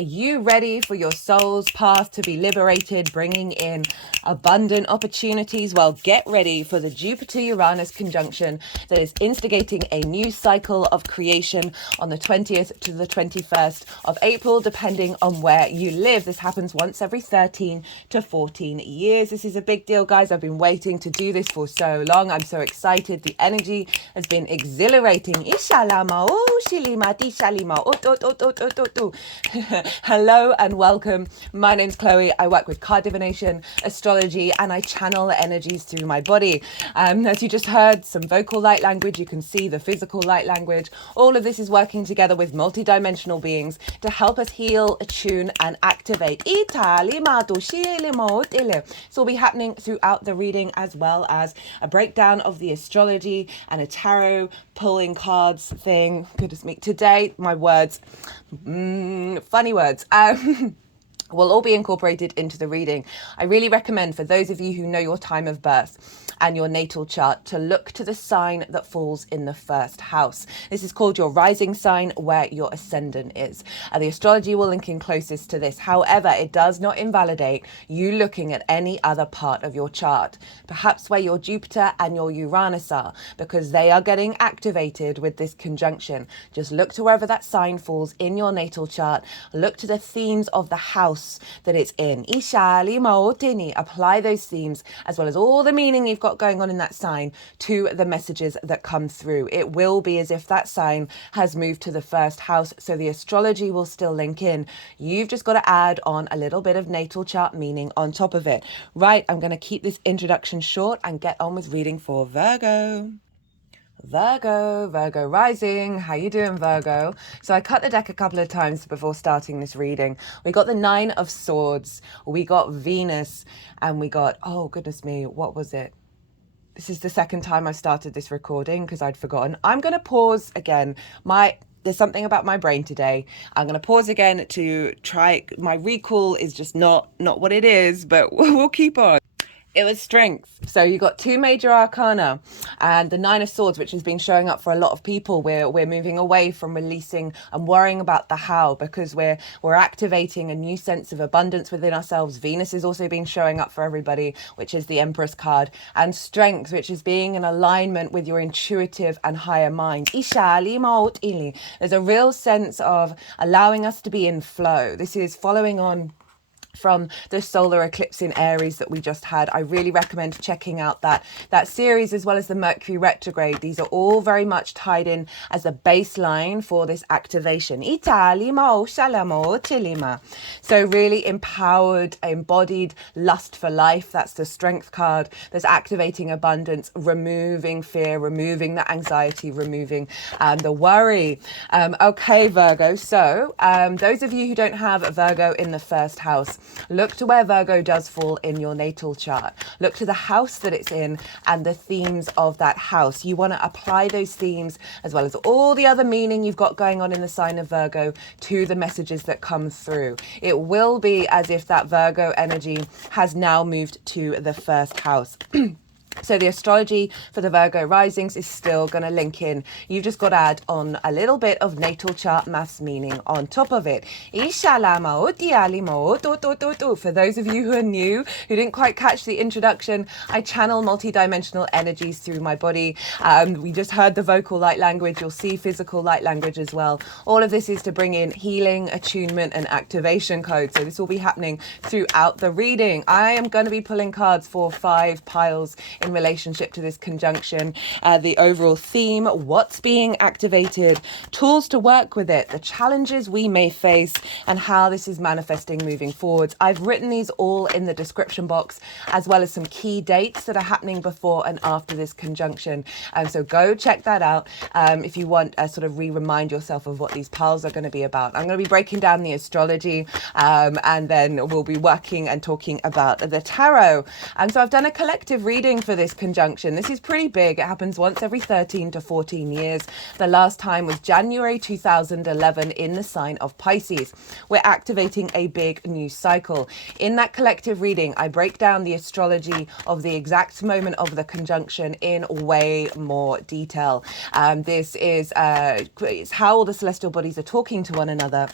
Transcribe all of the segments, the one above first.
Are you ready for your soul's path to be liberated, bringing in abundant opportunities? Well, get ready for the Jupiter-Uranus conjunction that is instigating a new cycle of creation on the 20th to the 21st of April, depending on where you live. This happens once every 13 to 14 years. This is a big deal, guys. I've been waiting to do this for so long. I'm so excited. The energy has been exhilarating. Ishalama, oh, shilima, tishalima, Hello and welcome. My name's Chloe. I work with card divination, astrology, and I channel the energies through my body. As you just heard, some vocal light language. You can see the physical light language. All of this is working together with multidimensional beings to help us heal, attune, and activate. This will be happening throughout the reading, as well as a breakdown of the astrology and a tarot pulling cards thing. Goodness me. Today, my words, funny words. Will all be incorporated into the reading. I really recommend, for those of you who know your time of birth and your natal chart, to look to the sign that falls in the first house. This is called your rising sign, where your ascendant is. The astrology will link in closest to this. However, it does not invalidate you looking at any other part of your chart, perhaps where your Jupiter and your Uranus are, because they are getting activated with this conjunction. Just look to wherever that sign falls in your natal chart. Look to the themes of the house that it's in. Apply those themes, as well as all the meaning you've got going on in that sign, to the messages that come through. It will be as if that sign has moved to the first house, so the astrology will still link in. You've just got to add on a little bit of natal chart meaning on top of it. Right, I'm going to keep this introduction short and get on with reading for Virgo. Virgo rising. How you doing, Virgo? So I cut the deck a couple of times before starting this reading. We got the 9 of Swords, we got Venus, and we got, oh goodness me, what was it? This is the second time I started this recording because I'd forgotten. I'm going to pause again. There's something about my brain today. I'm going to pause again to try. My recall is just not what it is, but we'll keep on. It was strength. So you got 2 major arcana and the 9 of Swords, which has been showing up for a lot of people. We're moving away from releasing and worrying about the how, because we're activating a new sense of abundance within ourselves. Venus has also been showing up for everybody, which is the Empress card, and strength, which is being in alignment with your intuitive and higher mind. There's a real sense of allowing us to be in flow. This is following on from the solar eclipse in Aries that we just had. I really recommend checking out that series, as well as the Mercury Retrograde. These are all very much tied in as a baseline for this activation. So really empowered, embodied lust for life. That's the strength card. There's activating abundance, removing fear, removing the anxiety, removing the worry. Okay, Virgo. So those of you who don't have Virgo in the first house, look to where Virgo does fall in your natal chart. Look to the house that it's in and the themes of that house. You want to apply those themes, as well as all the other meaning you've got going on in the sign of Virgo, to the messages that come through. It will be as if that Virgo energy has now moved to the first house. So the astrology for the Virgo risings is still going to link in. You've just got to add on a little bit of natal chart maths meaning on top of it. For those of you who are new, who didn't quite catch the introduction, I channel multidimensional energies through my body. We just heard the vocal light language. You'll see physical light language as well. All of this is to bring in healing, attunement, and activation codes. So this will be happening throughout the reading. I am going to be pulling cards for 5 piles in relationship to this conjunction, the overall theme, what's being activated, tools to work with it, the challenges we may face, and how this is manifesting moving forwards. I've written these all in the description box, as well as some key dates that are happening before and after this conjunction. So go check that out if you want to sort of remind yourself of what these piles are going to be about. I'm going to be breaking down the astrology, and then we'll be working and talking about the tarot. And so I've done a collective reading for this conjunction. This is pretty big. It happens once every 13 to 14 years. The last time was January 2011 in the sign of Pisces. We're activating a big new cycle. In that collective reading, I break down the astrology of the exact moment of the conjunction in way more detail. This is it's how all the celestial bodies are talking to one another.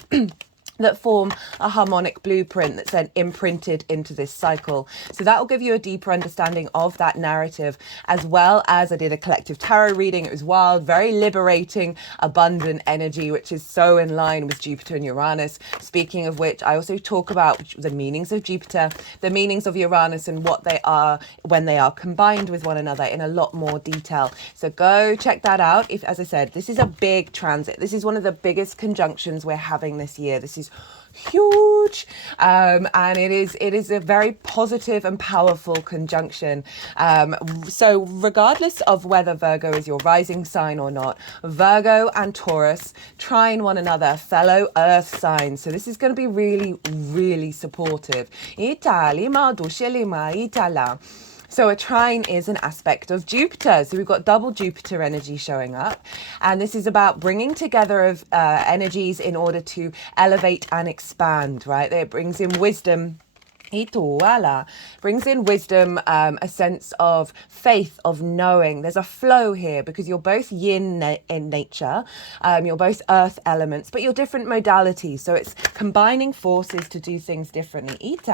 that form a harmonic blueprint that's then imprinted into this cycle. So that will give you a deeper understanding of that narrative, as well as I did a collective tarot reading. It was wild, very liberating, abundant energy, which is so in line with Jupiter and Uranus. Speaking of which, I also talk about the meanings of Jupiter, the meanings of Uranus, and what they are when they are combined with one another in a lot more detail. So go check that out. If, as I said, this is a big transit. This is one of the biggest conjunctions we're having this year. This is huge, and it is a very positive and powerful conjunction. So regardless of whether Virgo is your rising sign or not, Virgo and Taurus trine one another, fellow earth signs. So this is going to be really, really supportive. So a trine is an aspect of Jupiter. So we've got double Jupiter energy showing up. And this is about bringing together of energies in order to elevate and expand, right? It brings in wisdom. Brings in wisdom, a sense of faith, of knowing. There's a flow here because you're both yin in nature, you're both earth elements, but you're different modalities. So it's combining forces to do things differently. To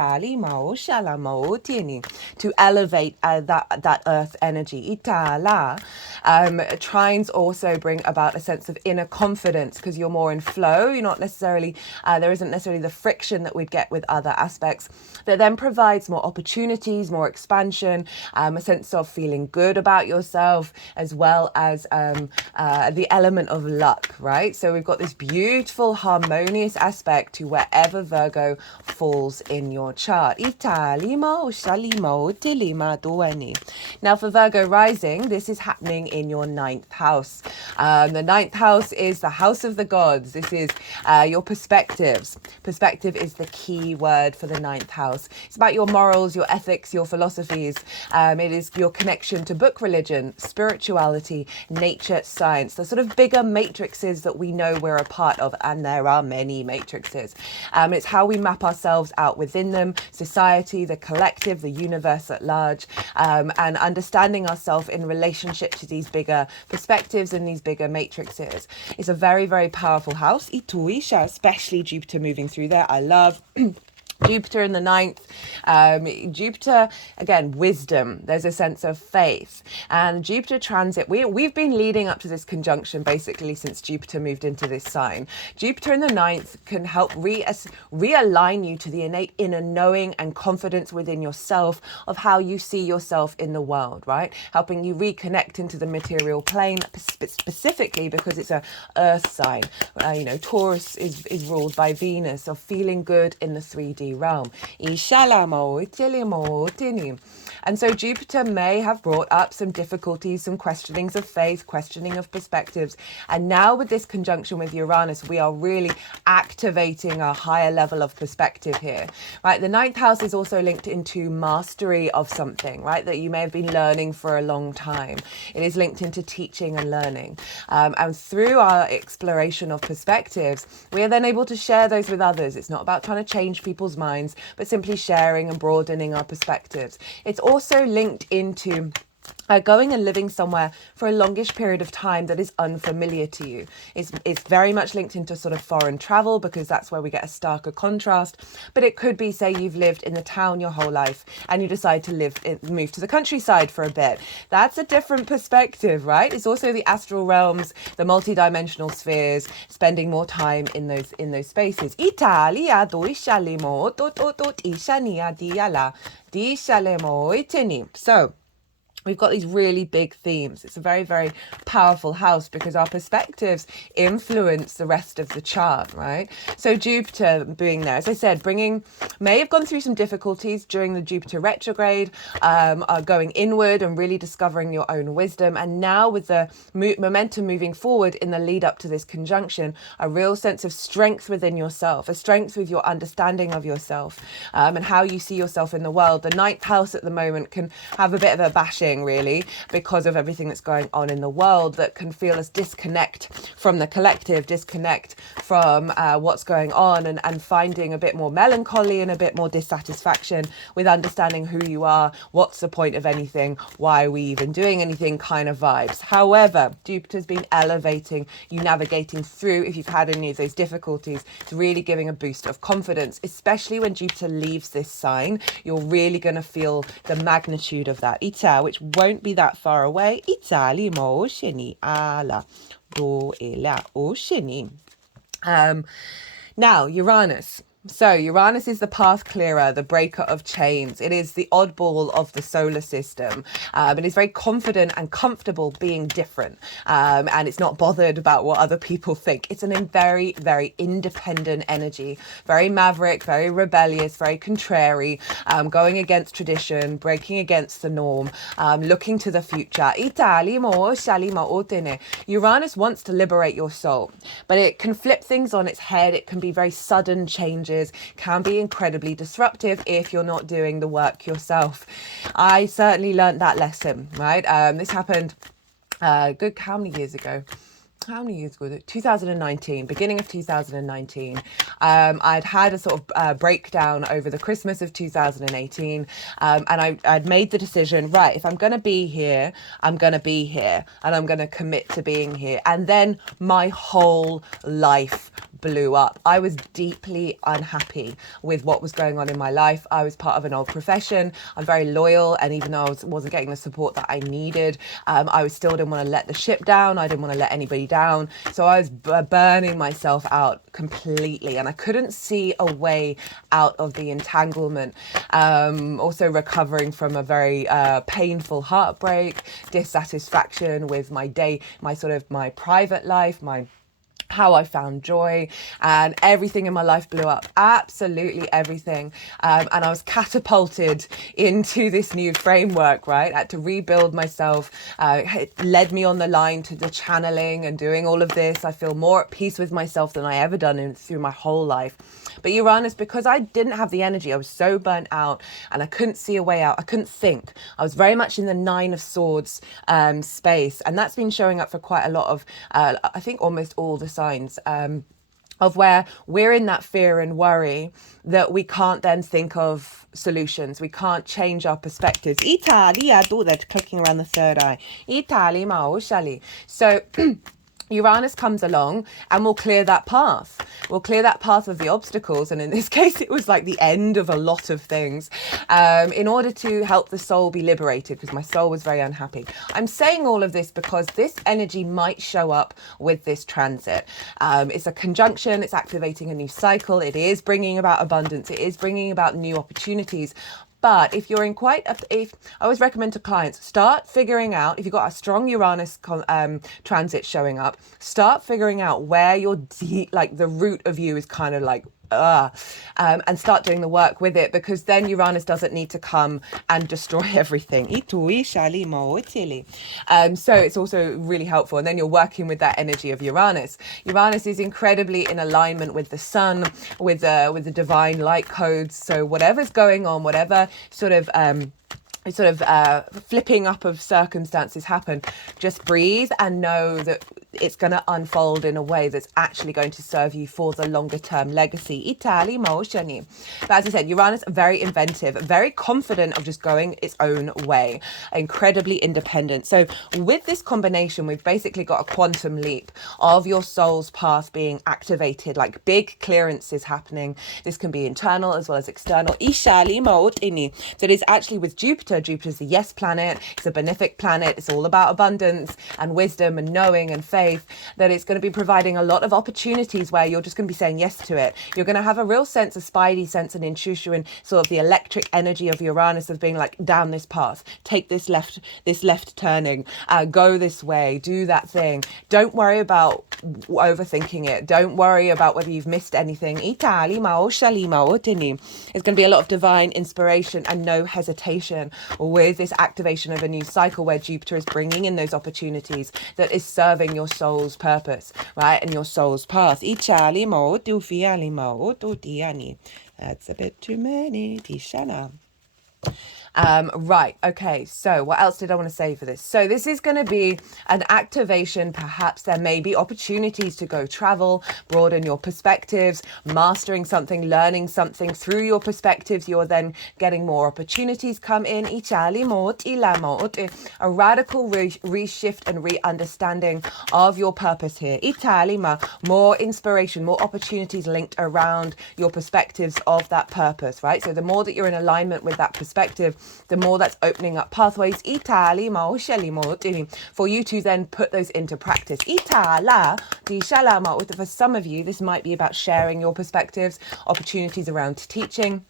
elevate that earth energy. Trines also bring about a sense of inner confidence because you're more in flow. You're not necessarily, there isn't necessarily the friction that we'd get with other aspects. That then provides more opportunities, more expansion, a sense of feeling good about yourself, as well as the element of luck, right? So we've got this beautiful, harmonious aspect to wherever Virgo falls in your chart. Now for Virgo rising, this is happening in your 9th house. The 9th house is the house of the gods. This is your perspectives. Perspective is the key word for the 9th house. It's about your morals, your ethics, your philosophies. It is your connection to book religion, spirituality, nature, science, the sort of bigger matrices that we know we're a part of, and there are many matrices. It's how we map ourselves out within them, society, the collective, the universe at large, and understanding ourselves in relationship to these bigger perspectives and these bigger matrices. It's a very, very powerful house, especially Jupiter moving through there. I love Jupiter in the 9th. Jupiter, again, wisdom. There's a sense of faith. And Jupiter transit, we've been leading up to this conjunction basically since Jupiter moved into this sign. Jupiter in the 9th can help realign you to the innate inner knowing and confidence within yourself of how you see yourself in the world, right? Helping you reconnect into the material plane, specifically because it's a earth sign. Taurus is ruled by Venus, of feeling good in the 3D realm. And so Jupiter may have brought up some difficulties, some questionings of faith, questioning of perspectives. And now with this conjunction with Uranus, we are really activating a higher level of perspective here, right? The 9th house is also linked into mastery of something, right? That you may have been learning for a long time. It is linked into teaching and learning. And through our exploration of perspectives, we are then able to share those with others. It's not about trying to change people's minds, but simply sharing and broadening our perspectives. It's also linked into going and living somewhere for a longish period of time that is unfamiliar to you. It's very much linked into sort of foreign travel because that's where we get a starker contrast. But it could be, say, you've lived in the town your whole life and you decide to move to the countryside for a bit. That's a different perspective, right? It's also the astral realms, the multidimensional spheres, spending more time in those spaces. So we've got these really big themes. It's a very, very powerful house because our perspectives influence the rest of the chart, right? So Jupiter being there, as I said, may have gone through some difficulties during the Jupiter retrograde, going inward and really discovering your own wisdom. And now with the momentum moving forward in the lead up to this conjunction, a real sense of strength within yourself, a strength with your understanding of yourself, and how you see yourself in the world. The 9th house at the moment can have a bit of a bashing feeling, really, because of everything that's going on in the world, that can feel us disconnect from the collective, disconnect from what's going on, and finding a bit more melancholy and a bit more dissatisfaction with understanding who you are, what's the point of anything, why are we even doing anything kind of vibes. However, Jupiter's been elevating you, navigating through, if you've had any of those difficulties, it's really giving a boost of confidence, especially when Jupiter leaves this sign. You're really going to feel the magnitude of that. Ita, which won't be that far away. Ita limo sheni ala do ela o sheni. Now, Uranus. So Uranus is the path clearer, the breaker of chains. It is the oddball of the solar system. It is very confident and comfortable being different. And it's not bothered about what other people think. It's a very, very independent energy, very maverick, very rebellious, very contrary, going against tradition, breaking against the norm, looking to the future. Uranus wants to liberate your soul, but it can flip things on its head. It can be very sudden changes, can be incredibly disruptive if you're not doing the work yourself. I certainly learned that lesson, right? This happened good how many years ago? How many years ago was it? 2019, beginning of 2019. I'd had a sort of breakdown over the Christmas of 2018. And I'd made the decision, right, if I'm going to be here, I'm going to be here, and I'm going to commit to being here. And then my whole life blew up. I was deeply unhappy with what was going on in my life. I was part of an old profession. I'm very loyal, and even though I wasn't getting the support that I needed, I still didn't want to let the ship down. I didn't want to let anybody down. So I was burning myself out completely, and I couldn't see a way out of the entanglement. Also recovering from a very painful heartbreak, dissatisfaction with my my private life, how I found joy, and everything in my life blew up. Absolutely everything. And I was catapulted into this new framework, right? I had to rebuild myself. It led me on the line to the channeling and doing all of this. I feel more at peace with myself than I ever done through my whole life. But Uranus, because I didn't have the energy, I was so burnt out and I couldn't see a way out. I couldn't think. I was very much in the Nine of Swords space. And that's been showing up for quite a lot of, I think almost all the signs, of where we're in that fear and worry that we can't then think of solutions. We can't change our perspectives. Italia, do that, clicking around the third eye. Italia, ma oshali. So Uranus comes along and will clear that path. We'll clear that path of the obstacles. And in this case, it was like the end of a lot of things, in order to help the soul be liberated, because my soul was very unhappy. I'm saying all of this because this energy might show up with this transit. It's a conjunction. It's activating a new cycle. It is bringing about abundance. It is bringing about new opportunities. But if you're in I always recommend to clients, start figuring out, if you've got a strong Uranus transit showing up, start figuring out where your the root of you is kind of like, and start doing the work with it, because then Uranus doesn't need to come and destroy everything. So it's also really helpful. And then you're working with that energy of Uranus. Uranus is incredibly in alignment with the sun, with the divine light codes. So whatever's going on, whatever sort of flipping up of circumstances happen, just breathe and know that it's going to unfold in a way that's actually going to serve you for the longer term legacy. Italy motioni. But as I said, Uranus, very inventive, very confident of just going its own way, incredibly independent. So with this combination, we've basically got a quantum leap of your soul's path being activated, like big clearances happening. This can be internal as well as external. Ishali motiini. That is actually with Jupiter. Jupiter's the yes planet. It's a benefic planet. It's all about abundance and wisdom and knowing and faith. That it's going to be providing a lot of opportunities where you're just going to be saying yes to it. You're going to have a real sense of spidey sense and intuition, sort of the electric energy of Uranus of being like, down this path, take this left turning, go this way, do that thing. Don't worry about overthinking it. Don't worry about whether you've missed anything. It's going to be a lot of divine inspiration and no hesitation with this activation of a new cycle where Jupiter is bringing in those opportunities that is serving your soul's purpose, right? And your soul's path. That's a bit too many. Right, okay, so what else did I want to say for this? So this is going to be an activation. Perhaps there may be opportunities to go travel, broaden your perspectives, mastering something, learning something through your perspectives. You're then getting more opportunities come in. A radical reshift and re-understanding of your purpose here. More inspiration, more opportunities linked around your perspectives of that purpose, right? So the more that you're in alignment with that perspective, the more that's opening up pathways for you to then put those into practice. For some of you, this might be about sharing your perspectives, opportunities around teaching.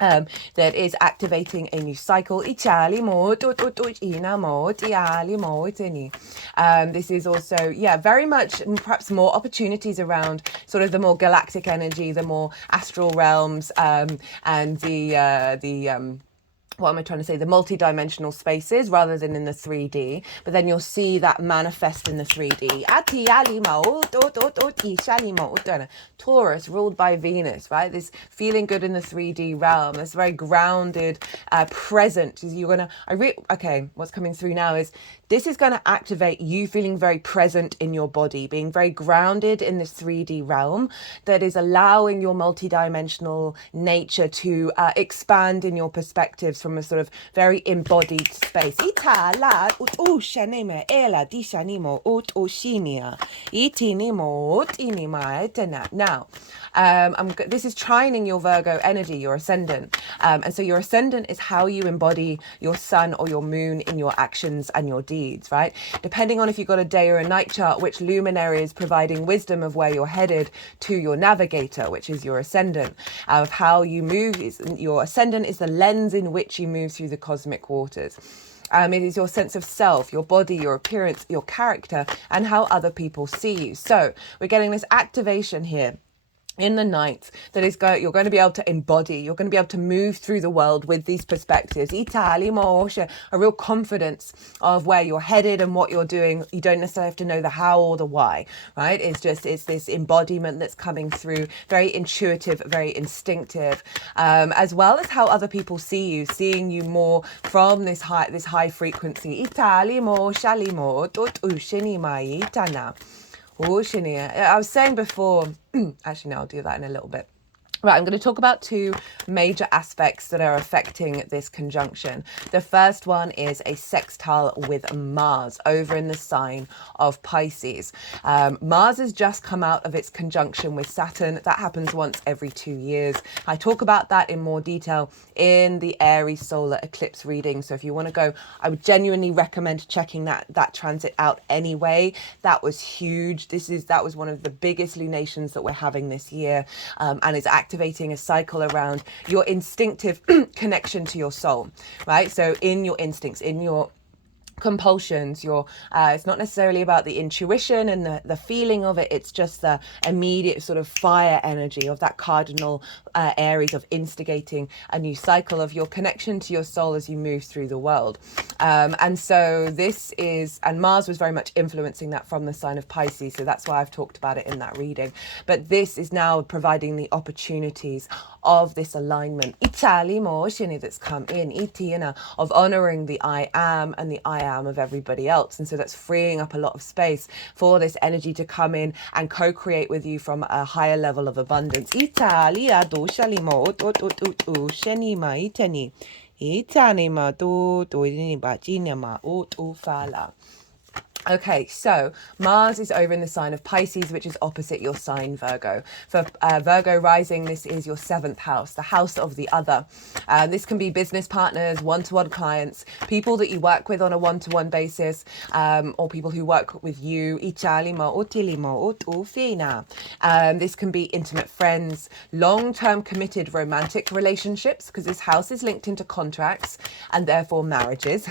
That is activating a new cycle. This is also, very much perhaps more opportunities around sort of the more galactic energy, the more astral realms, and the what am I trying to say? The multi-dimensional spaces rather than in the 3D. But then you'll see that manifest in the 3D. Taurus, ruled by Venus, right? This feeling good in the 3D realm. This very grounded, present. You're gonna. Okay. What's coming through now is this is going to activate you feeling very present in your body, being very grounded in this 3D realm that is allowing your multi-dimensional nature to expand in your perspectives from a sort of very embodied space. Now, this is trining your Virgo energy, your ascendant. And so your ascendant is how you embody your sun or your moon in your actions and your deeds, right? Depending on if you've got a day or a night chart, which luminary is providing wisdom of where you're headed to your navigator, which is your ascendant, of how you move. Your ascendant is the lens in which you move through the cosmic waters. It is your sense of self, your body, your appearance, your character, and how other people see you. So we're getting this activation here in the night that is you're going to be able to embody, you're going to be able to move through the world with these perspectives. A real confidence of where you're headed and what you're doing. You don't necessarily have to know the how or the why, right? It's this embodiment that's coming through, very intuitive, very instinctive, as well as how other people see you, seeing you more from this high frequency. I was saying before, actually, no, I'll do that in a little bit. Right, I'm going to talk about two major aspects that are affecting this conjunction. The first one is a sextile with Mars over in the sign of Pisces. Mars has just come out of its conjunction with Saturn. That happens once every 2 years. I talk about that in more detail in the Aries solar eclipse reading. So if you want to go, I would genuinely recommend checking that transit out anyway. That was huge. That was one of the biggest lunations that we're having this year, and it's activating a cycle around your instinctive connection to your soul, right? So in your instincts, in your compulsions, it's not necessarily about the intuition and the feeling of it. It's just the immediate sort of fire energy of that cardinal Aries of instigating a new cycle of your connection to your soul as you move through the world. And so and Mars was very much influencing that from the sign of Pisces. So that's why I've talked about it in that reading. But this is now providing the opportunities of this alignment that's come in of honoring the I am and the I am of everybody else. And so that's freeing up a lot of space for this energy to come in and co-create with you from a higher level of abundance. Okay, so Mars is over in the sign of Pisces, which is opposite your sign, Virgo. For Virgo rising, this is your 7th house, the house of the other. This can be business partners, one-to-one clients, people that you work with on a one-to-one basis, or people who work with you. This can be intimate friends, long-term committed romantic relationships, because this house is linked into contracts and therefore marriages.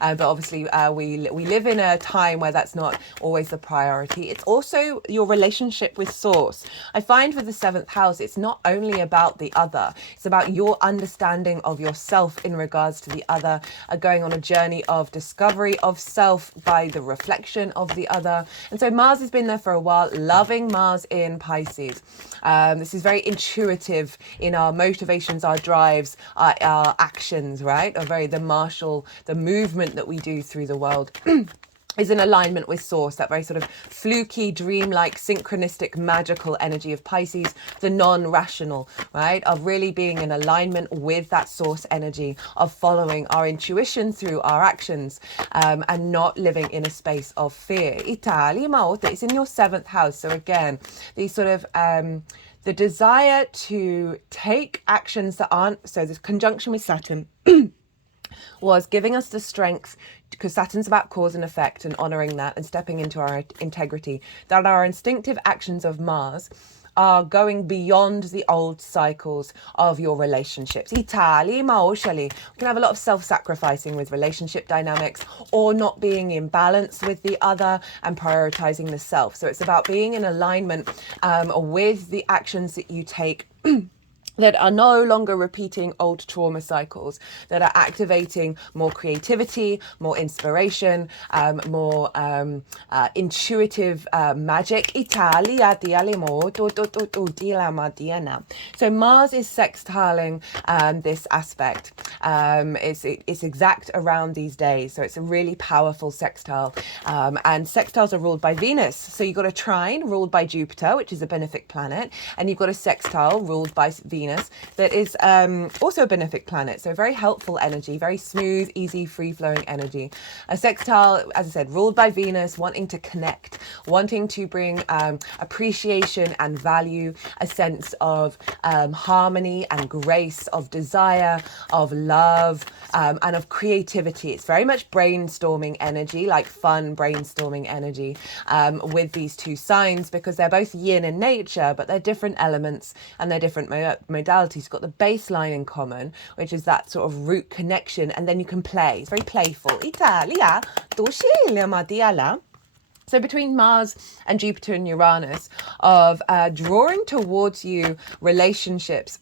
But obviously, we live in a time time where that's not always the priority. It's also your relationship with source. I find with the 7th house, it's not only about the other, it's about your understanding of yourself in regards to the other, going on a journey of discovery of self by the reflection of the other. And so Mars has been there for a while, loving Mars in Pisces. This is very intuitive in our motivations, our drives, our actions, right? The movement that we do through the world. Is in alignment with source, that very sort of fluky, dreamlike, synchronistic, magical energy of Pisces, the non-rational, right? Of really being in alignment with that source energy, of following our intuition through our actions, and not living in a space of fear. Italy, Maote, it's in your 7th house. So again, these sort of the desire to take actions that aren't, so this conjunction with Saturn was giving us the strength, because Saturn's about cause and effect and honoring that and stepping into our integrity, that our instinctive actions of Mars are going beyond the old cycles of your relationships. Italy, Maoshali. We can have a lot of self-sacrificing with relationship dynamics, or not being in balance with the other and prioritizing the self. So it's about being in alignment with the actions that you take that are no longer repeating old trauma cycles, that are activating more creativity, more inspiration, more intuitive magic. So Mars is sextiling this aspect. It's exact around these days, so it's a really powerful sextile. And sextiles are ruled by Venus. So you've got a trine ruled by Jupiter, which is a benefic planet, and you've got a sextile ruled by Venus that is also a benefic planet. So very helpful energy, very smooth, easy, free-flowing energy. A sextile, as I said, ruled by Venus, wanting to connect, wanting to bring appreciation and value, a sense of harmony and grace, of desire, of love, and of creativity. It's very much brainstorming energy, like fun brainstorming energy, with these two signs, because they're both yin in nature, but they're different elements and they're different modalities. You've got the baseline in common, which is that sort of root connection, and then you can play. It's very playful. Italia, so between Mars and Jupiter and Uranus, of drawing towards you relationships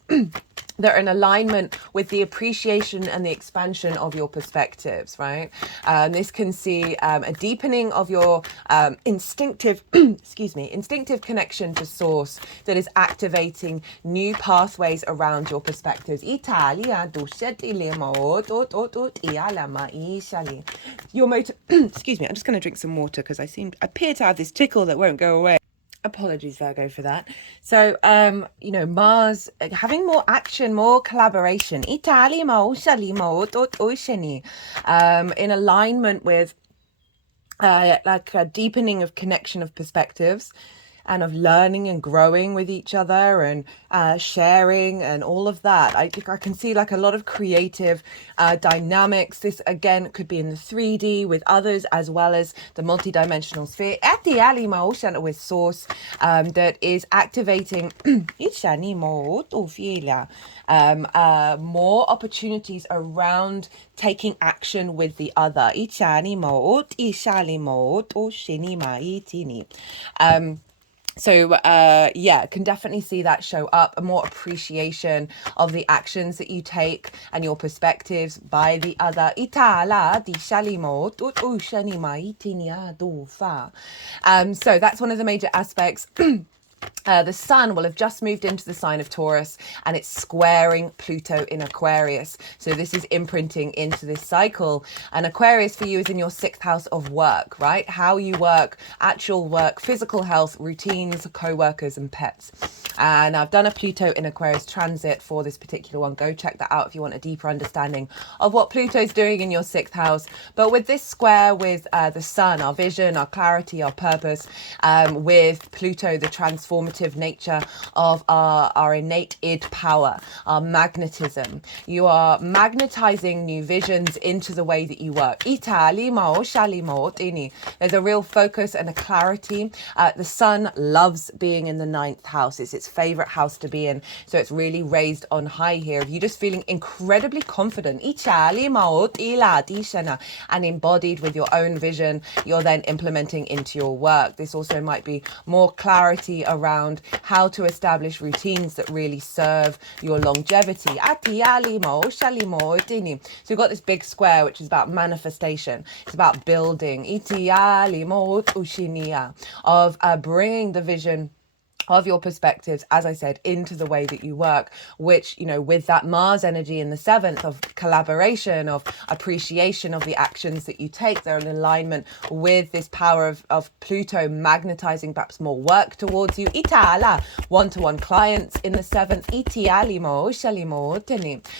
that are in alignment with the appreciation and the expansion of your perspectives, right? This can see a deepening of your instinctive, instinctive connection to source that is activating new pathways around your perspectives. Your excuse me, I'm just going to drink some water because I appear to have this tickle that won't go away. Apologies, Virgo, for that. So, Mars having more action, more collaboration. In alignment with like a deepening of connection of perspectives, and of learning and growing with each other, and sharing and all of that. I can see like a lot of creative dynamics. This again could be in the 3D with others, as well as the multidimensional sphere at the Alima Ocean with source that is activating more opportunities around taking action with the other. Can definitely see that show up, a more appreciation of the actions that you take and your perspectives by the other. So that's one of the major aspects. The sun will have just moved into the sign of Taurus, and it's squaring Pluto in Aquarius. So this is imprinting into this cycle. And Aquarius for you is in your 6th house of work, right? How you work, actual work, physical health, routines, co-workers and pets. And I've done a Pluto in Aquarius transit for this particular one. Go check that out if you want a deeper understanding of what Pluto's doing in your 6th house. But with this square with the sun, our vision, our clarity, our purpose, with Pluto, the transform transformative nature of our innate id power, our magnetism. You are magnetizing new visions into the way that you work. There's a real focus and a clarity. The sun loves being in the ninth house. It's its favorite house to be in. So it's really raised on high here. If you're just feeling incredibly confident and embodied with your own vision, you're then implementing into your work. This also might be more clarity around how to establish routines that really serve your longevity. So you've got this big square, which is about manifestation. It's about building, of bringing the vision of your perspectives, as I said, into the way that you work, which, you know, with that Mars energy in the seventh of collaboration, of appreciation of the actions that you take, they're in alignment with this power of Pluto magnetizing perhaps more work towards you. One-to-one clients in the seventh.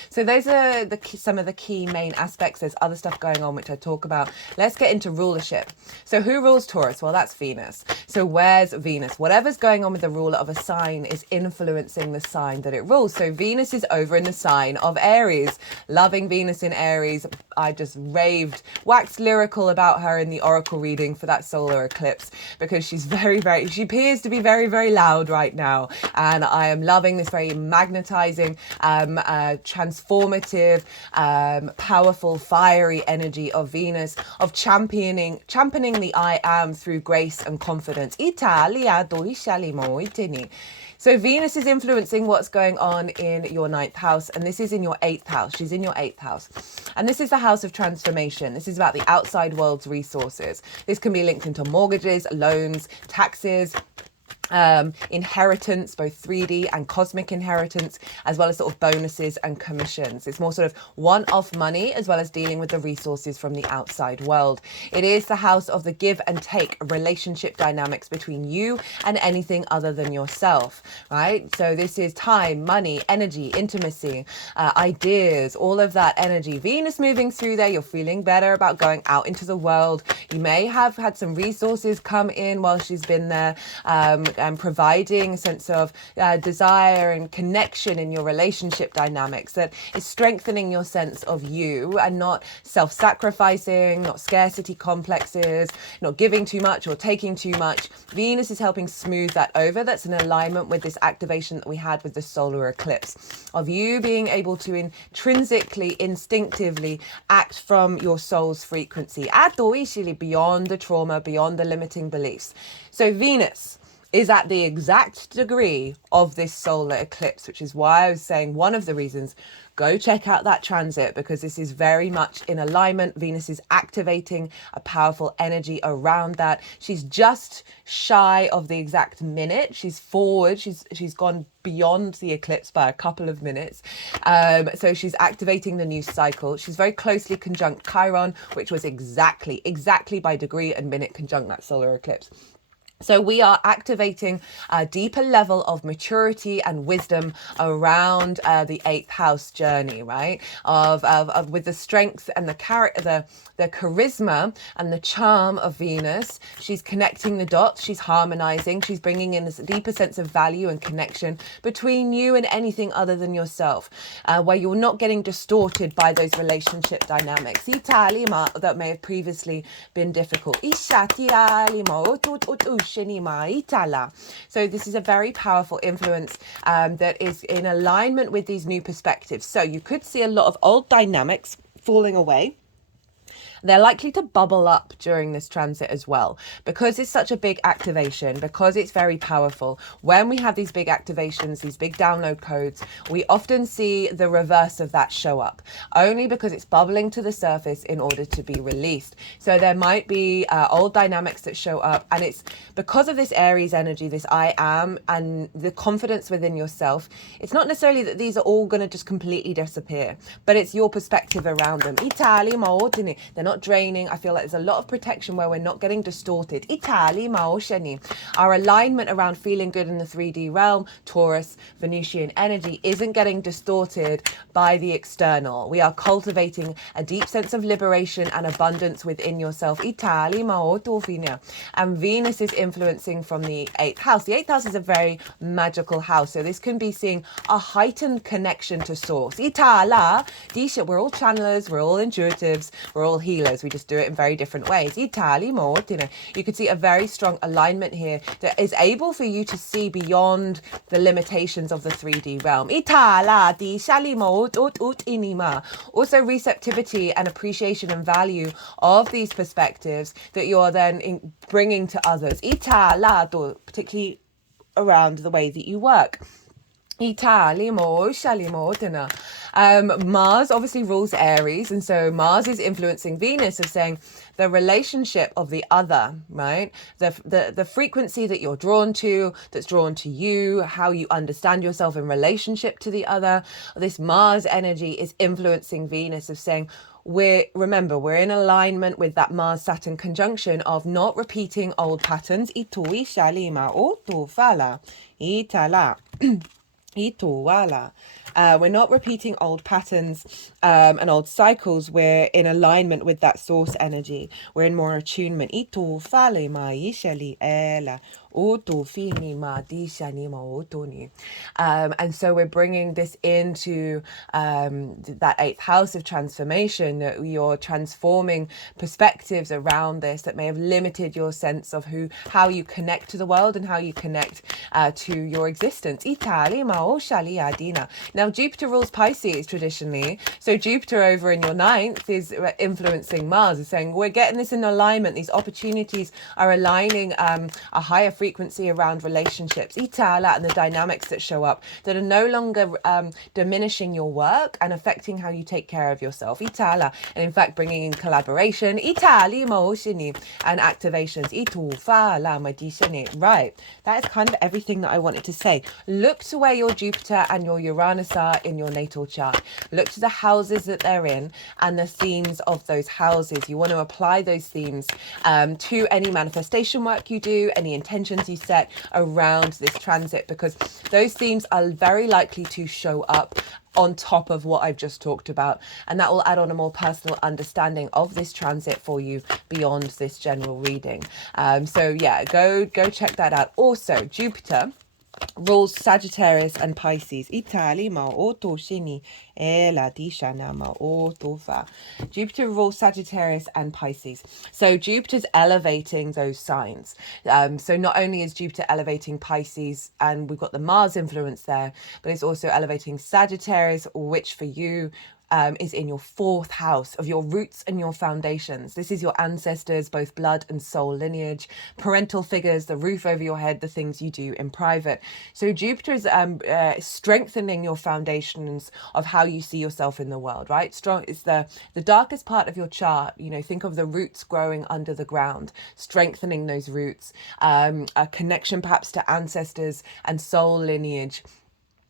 So those are some of the key main aspects. There's other stuff going on, which I talk about. Let's get into rulership. So who rules Taurus? Well, that's Venus. So where's Venus? Whatever's going on with the ruler of a sign is influencing the sign that it rules. So Venus is over in the sign of Aries. Loving Venus in Aries. I just waxed lyrical about her in the oracle reading for that solar eclipse, because she's she appears to be very, very loud right now. And I am loving this very magnetizing, transformative, powerful, fiery energy of Venus, of championing the I am through grace and confidence. So Venus is influencing what's going on in your ninth house, and this is in your eighth house. She's in your eighth house. And this is the house of transformation. This is about the outside world's resources. This can be linked into mortgages, loans, taxes, inheritance, both 3D and cosmic inheritance, as well as sort of bonuses and commissions. It's more sort of one-off money, as well as dealing with the resources from the outside world. It is the house of the give and take relationship dynamics between you and anything other than yourself, right? So this is time, money, energy, intimacy, ideas, all of that energy. Venus moving through there. You're feeling better about going out into the world. You may have had some resources come in while she's been there, and providing a sense of desire and connection in your relationship dynamics that is strengthening your sense of you, and not self-sacrificing, not scarcity complexes, not giving too much or taking too much. Venus is helping smooth that over. That's in alignment with this activation that we had with the solar eclipse, of you being able to intrinsically, instinctively act from your soul's frequency, beyond the trauma, beyond the limiting beliefs. So Venus is at the exact degree of this solar eclipse, which is why I was saying one of the reasons, go check out that transit, because this is very much in alignment. Venus is activating a powerful energy around that. She's just shy of the exact minute. She's forward. She's gone beyond the eclipse by a couple of minutes. So she's activating the new cycle. She's very closely conjunct Chiron, which was exactly by degree and minute conjunct that solar eclipse. So we are activating a deeper level of maturity and wisdom around the eighth house journey, right? Of with the strength and the character, the charisma and the charm of Venus. She's connecting the dots. She's harmonizing. She's bringing in this deeper sense of value and connection between you and anything other than yourself, where you're not getting distorted by those relationship dynamics that may have previously been difficult. So this is a very powerful influence that is in alignment with these new perspectives. So you could see a lot of old dynamics falling away. They're likely to bubble up during this transit as well, because it's such a big activation, because it's very powerful. When we have these big activations, these big download codes, we often see the reverse of that show up, only because it's bubbling to the surface in order to be released. So there might be old dynamics that show up, and it's because of this Aries energy, this I am, and the confidence within yourself. It's not necessarily that these are all going to just completely disappear, but it's your perspective around them. They're not not draining. I feel like there's a lot of protection where we're not getting distorted. Itali mao sheni. Our alignment around feeling good in the 3D realm, Taurus, Venusian energy, isn't getting distorted by the external. We are cultivating a deep sense of liberation and abundance within yourself. Itali mao tofina. And Venus is influencing from the 8th house. The 8th house is a very magical house. So this can be seeing a heightened connection to source. Itala, Disha, we're all channelers, we're all intuitives, we're all healers. We just do it in very different ways. Itali mo, you could see a very strong alignment here that is able for you to see beyond the limitations of the 3D realm. Itala, Disha mo, inima. Also receptivity and appreciation and value of these perspectives that you're then bringing to others. Itala, particularly around the way that you work. Mars obviously rules Aries, and so Mars is influencing Venus of saying the relationship of the other, right? The frequency that you're drawn to, that's drawn to you, how you understand yourself in relationship to the other. This Mars energy is influencing Venus of saying, we're in alignment with that Mars-Saturn conjunction of not repeating old patterns. We're not repeating old patterns and old cycles. We're in alignment with that source energy. We're in more attunement. And so we're bringing this into that 8th house of transformation, that you're transforming perspectives around this that may have limited your sense of how you connect to the world and how you connect to your existence. Now Jupiter rules Pisces traditionally, so Jupiter over in your 9th is influencing Mars, is saying we're getting this in alignment. These opportunities are aligning a higher frequency around relationships, Itala, and the dynamics that show up that are no longer diminishing your work and affecting how you take care of yourself, Itala, and in fact bringing in collaboration, Itali Moshini, and activations, Itufala Madishani. Right, that is kind of everything that I wanted to say. Look to where your Jupiter and your Uranus are in your natal chart. Look to the houses that they're in and the themes of those houses. You want to apply those themes to any manifestation work you do, any intentions you set around this transit, because those themes are very likely to show up on top of what I've just talked about, and that will add on a more personal understanding of this transit for you beyond this general reading. So yeah, go check that out. Also, Jupiter rules Sagittarius and Pisces. Jupiter rules Sagittarius and Pisces. So Jupiter's elevating those signs. So not only is Jupiter elevating Pisces, and we've got the Mars influence there, but it's also elevating Sagittarius, which for you is in your 4th house of your roots and your foundations. This is your ancestors, both blood and soul lineage, parental figures, the roof over your head, the things you do in private. So Jupiter is strengthening your foundations of how you see yourself in the world, right? Strong is the darkest part of your chart. You know, think of the roots growing under the ground, strengthening those roots, a connection perhaps to ancestors and soul lineage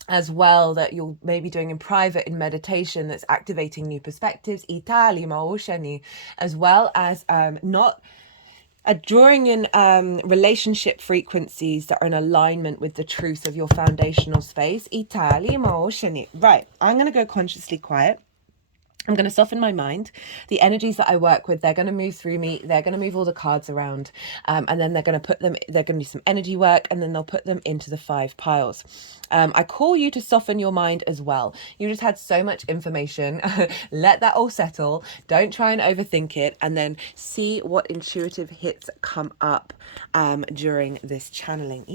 as well, that you'll maybe doing in private in meditation, that's activating new perspectives, as well as not drawing in relationship frequencies that are in alignment with the truth of your foundational space. Right, I'm going to go consciously quiet. I'm going to soften my mind. The energies that I work with, they're going to move through me. They're going to move all the cards around. And then they're going to put them, they're going to do some energy work, and then they'll put them into the 5 piles. I call you to soften your mind as well. You just had so much information. Let that all settle. Don't try and overthink it. And then see what intuitive hits come up during this channeling.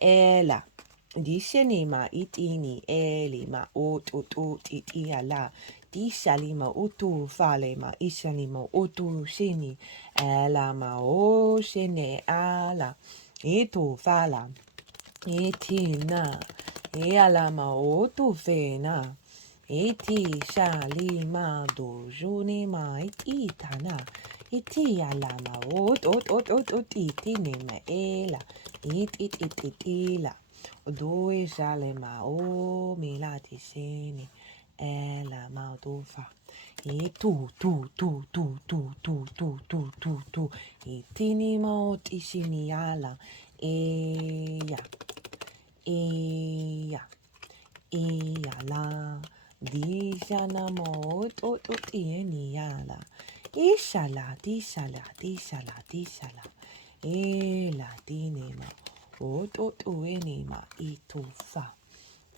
Ela. Dishenima itini elima itiala. Dishalima utu falema ishanima utu shini elama o shene ala itu fala itina elama utu fena iti shalima dojunima itana iti alama itinima ela itila. Due shalema o milati sheni ela maudofa. E tu, e tini maot ishiniala. Eya, la. Dishana maot tieniala. Ishala. Ela dinema. Enima itufa.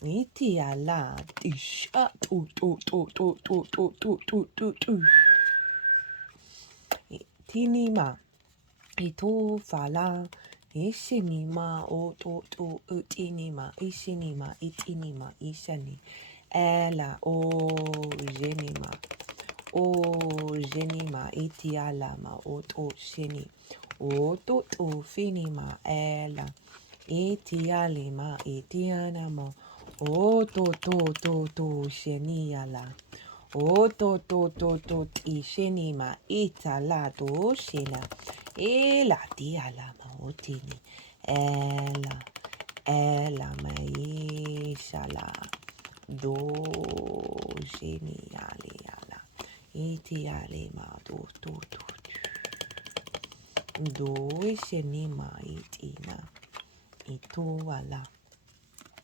Itiala disha tinima itufala ishinima utinima ishinima itinima ishani ela genima itialama shini finima ela itialima itianama sheniala ishenima itala shena ela dialama otini ela maishala do genialiala itialima do shenima itina ituala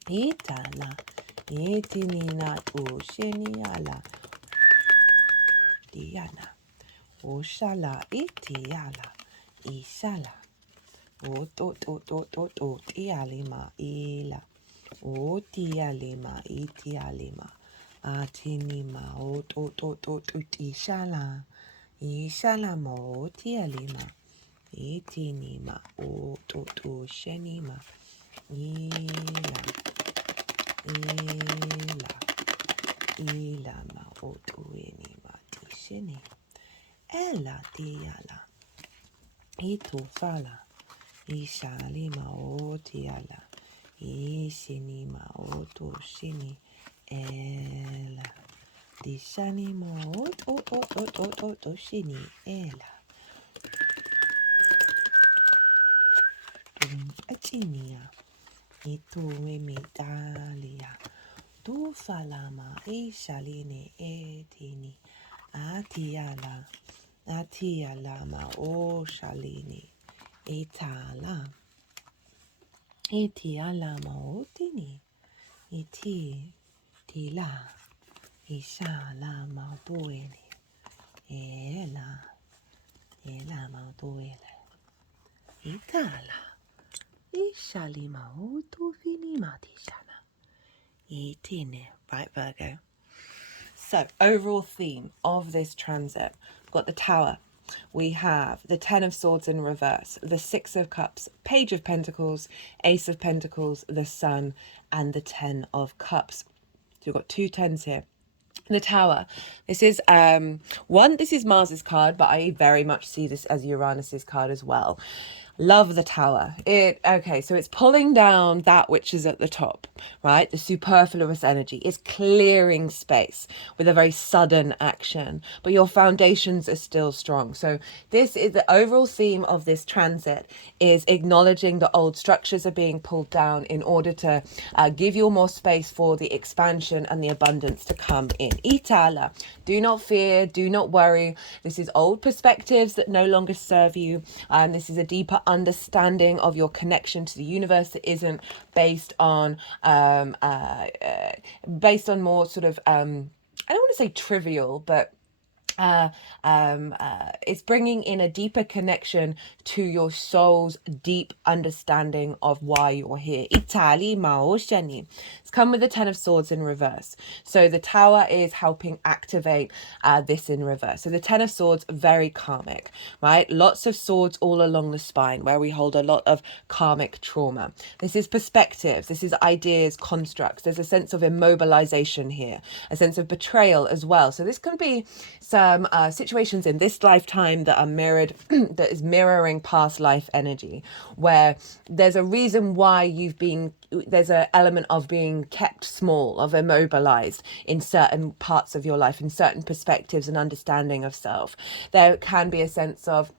itala itinina sheniala diana oshala itiala ishala tialima ila tialima itialima atinima ishala mo tialima itinima shenima ila ma enima tishini ela tiala itufala ishalima tiala ishinima shini ela dishanima shini ela achinia itu mimitalia tu falama ishaline etini atiala ma shaline etala etiala ma otini tila ishala ma duele ela ma duele itala ishalima finima tishana etine. Right, Virgo. So, overall theme of this transit, we've got the Tower. We have the Ten of Swords in reverse, the Six of Cups, Page of Pentacles, Ace of Pentacles, the Sun, and the Ten of Cups. So we've got two tens here. The Tower. This is this is Mars's card, but I very much see this as Uranus's card as well. Love the Tower. So it's pulling down that which is at the top, right? The superfluous energy. It's clearing space with a very sudden action, but your foundations are still strong. So this is the overall theme of this transit, is acknowledging the old structures are being pulled down in order to give you more space for the expansion and the abundance to come in. Itala, do not fear, do not worry. This is old perspectives that no longer serve you. This is a deeper understanding of your connection to the universe that isn't based on more sort of I don't want to say trivial, but it's bringing in a deeper connection to your soul's deep understanding of why you're here. Itali Maoshani. It's come with the Ten of Swords in reverse. So the Tower is helping activate this in reverse. So the Ten of Swords, very karmic, right? Lots of swords all along the spine where we hold a lot of karmic trauma. This is perspectives. This is ideas, constructs. There's a sense of immobilization here, a sense of betrayal as well. So this can be some situations in this lifetime that are mirrored, that is mirroring past life energy, where there's a reason why there's an element of being kept small, of immobilized in certain parts of your life, in certain perspectives and understanding of self. There can be a sense of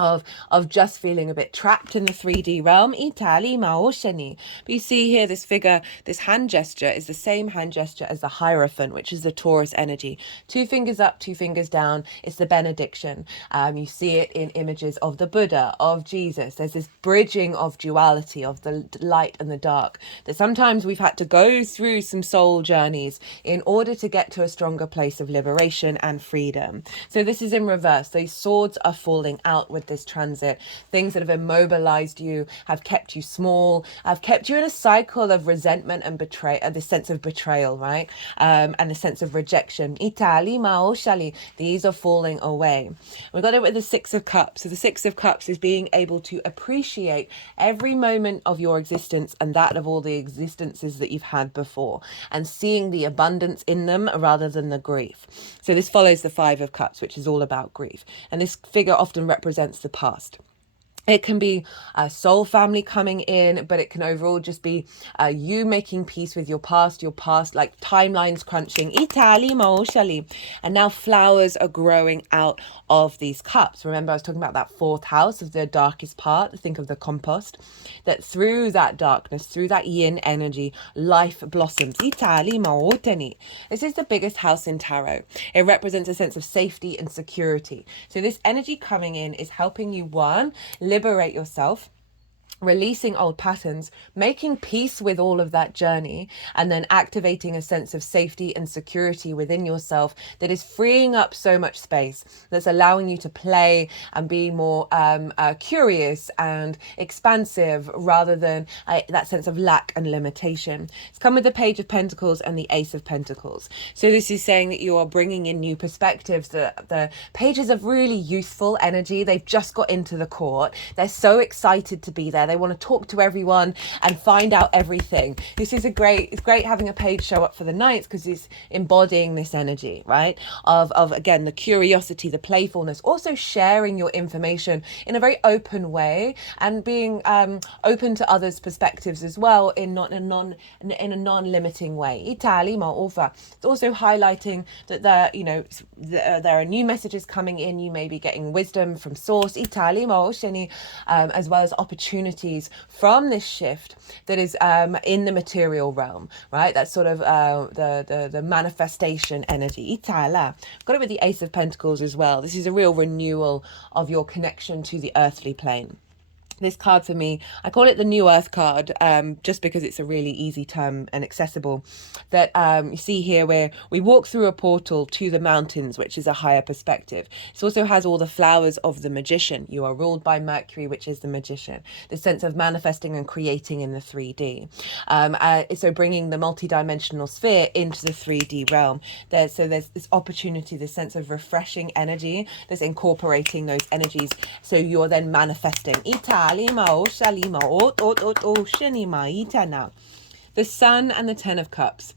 of just feeling a bit trapped in the 3D realm. Itali Maoshani. But you see here this figure, this hand gesture is the same hand gesture as the Hierophant, which is the Taurus energy. 2 fingers up, 2 fingers down. It's the benediction. You see it in images of the Buddha, of Jesus. There's this bridging of duality, of the light and the dark, that sometimes we've had to go through some soul journeys in order to get to a stronger place of liberation and freedom. So this is in reverse. These swords are falling out with this transit. Things that have immobilized you, have kept you small, have kept you in a cycle of resentment and betrayal, this sense of betrayal, right? And a sense of rejection. Itali maoshali. These are falling away. We've got it with the 6 of Cups. So the 6 of Cups is being able to appreciate every moment of your existence and that of all the existences that you've had before, and seeing the abundance in them rather than the grief. So this follows the 5 of Cups, which is all about grief. And this figure often represents the past. It can be a soul family coming in, but it can overall just be you making peace with your past, like timelines crunching. Itali Maoshali. And now flowers are growing out of these cups. Remember, I was talking about that 4th house of the darkest part. Think of the compost. That through that darkness, through that yin energy, life blossoms. Itali Maoteni. This is the biggest house in tarot. It represents a sense of safety and security. So this energy coming in is helping you, one, liberate yourself, releasing old patterns, making peace with all of that journey, and then activating a sense of safety and security within yourself that is freeing up so much space, that's allowing you to play and be more curious and expansive rather than that sense of lack and limitation. It's come with the Page of Pentacles and the Ace of Pentacles. So this is saying that you are bringing in new perspectives. The pages of really youthful energy. They've just got into the court. They're so excited to be there. They want to talk to everyone and find out everything. This is it's great having a page show up for the Knights, because it's embodying this energy, right? Of again, the curiosity, the playfulness, also sharing your information in a very open way and being open to others' perspectives as well in a non-limiting way. Itali ma orfa. It's also highlighting that there are new messages coming in. You may be getting wisdom from source. Itali ma osheni, as well as opportunities from this shift that is in the material realm, right? That's sort of the manifestation energy. Itala. Got it with the Ace of Pentacles as well. This is a real renewal of your connection to the earthly plane. This card for me, I call it the New Earth card, just because it's a really easy term and accessible. That you see here where we walk through a portal to the mountains, which is a higher perspective. It also has all the flowers of the magician. You are ruled by Mercury, which is the magician. The sense of manifesting and creating in the 3D. So bringing the multidimensional sphere into the 3D realm. There's this opportunity, this sense of refreshing energy that's incorporating those energies. So you're then manifesting. The Sun and the 10 of Cups.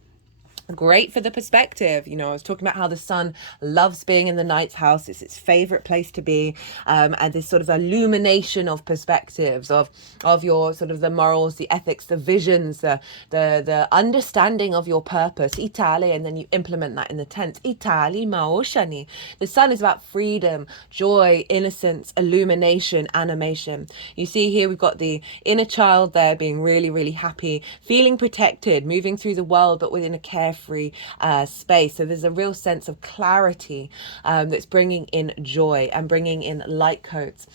Great for the perspective. I was talking about how the Sun loves being in the Ninth house. It's its favorite place to be. And this sort of illumination of perspectives of your sort of the morals, the ethics, the visions, the understanding of your purpose. Itali, and then you implement that in the 10th. Itali maoshani. The Sun is about freedom, joy, innocence, illumination, animation. You see here we've got the inner child there being really, really happy, feeling protected, moving through the world, but within a carefree space. So there's a real sense of clarity that's bringing in joy and bringing in light codes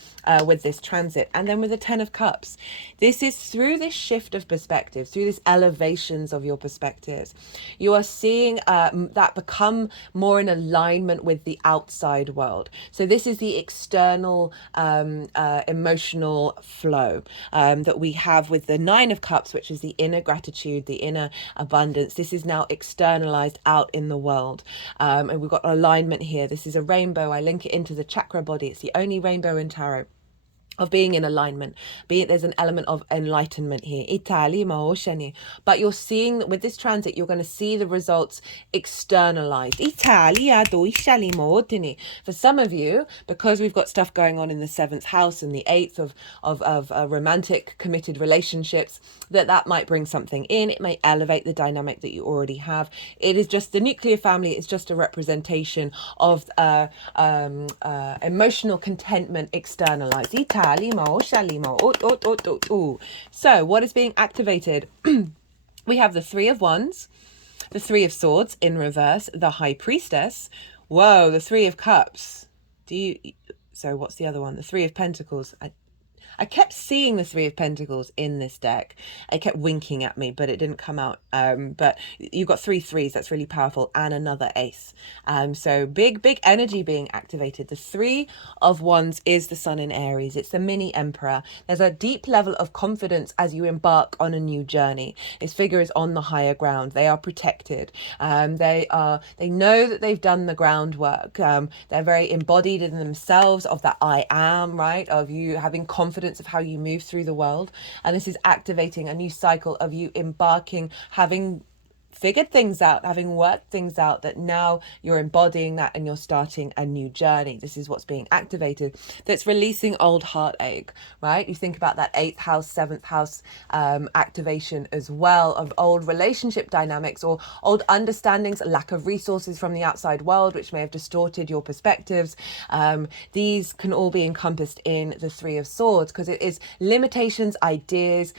with this transit. And then with the 10 of Cups, this is through this shift of perspective, through this elevations of your perspectives, you are seeing that become more in alignment with the outside world. So this is the external emotional flow that we have with the 9 of Cups, which is the inner gratitude, the inner abundance. This is now externalized out in the world. And we've got alignment here. This is a rainbow. I link it into the chakra body. It's the only rainbow in tarot. of being in alignment, be it there's an element of enlightenment here. But you're seeing that with this transit, you're going to see the results externalized. For some of you, because we've got stuff going on in the seventh house and the eighth of romantic committed relationships, that might bring something in. It may elevate the dynamic that you already have. It is just the nuclear family. It's just a representation of emotional contentment externalized. So what is being activated? We have the Three of Wands, the Three of Swords in reverse, the High Priestess. Whoa, the Three of Cups. So what's the other one? The Three of Pentacles. I kept seeing the Three of Pentacles in this deck. It kept winking at me, but it didn't come out. But you've got 3 threes. That's really powerful. And another ace. So big energy being activated. The Three of Wands is the Sun in Aries. It's the mini emperor. There's a deep level of confidence as you embark on a new journey. This figure is on the higher ground. They are protected. They know that they've done the groundwork. They're very embodied in themselves of that I am, right? Of you having confidence of how you move through the world, and this is activating a new cycle of you embarking, having figured things out, having worked things out, that now you're embodying that and you're starting a new journey. This is what's being activated. That's releasing old heartache, right? You think about that 8th house, 7th house activation as well, of old relationship dynamics or old understandings, lack of resources from the outside world, which may have distorted your perspectives. These can all be encompassed in the Three of Swords, because it is limitations, ideas,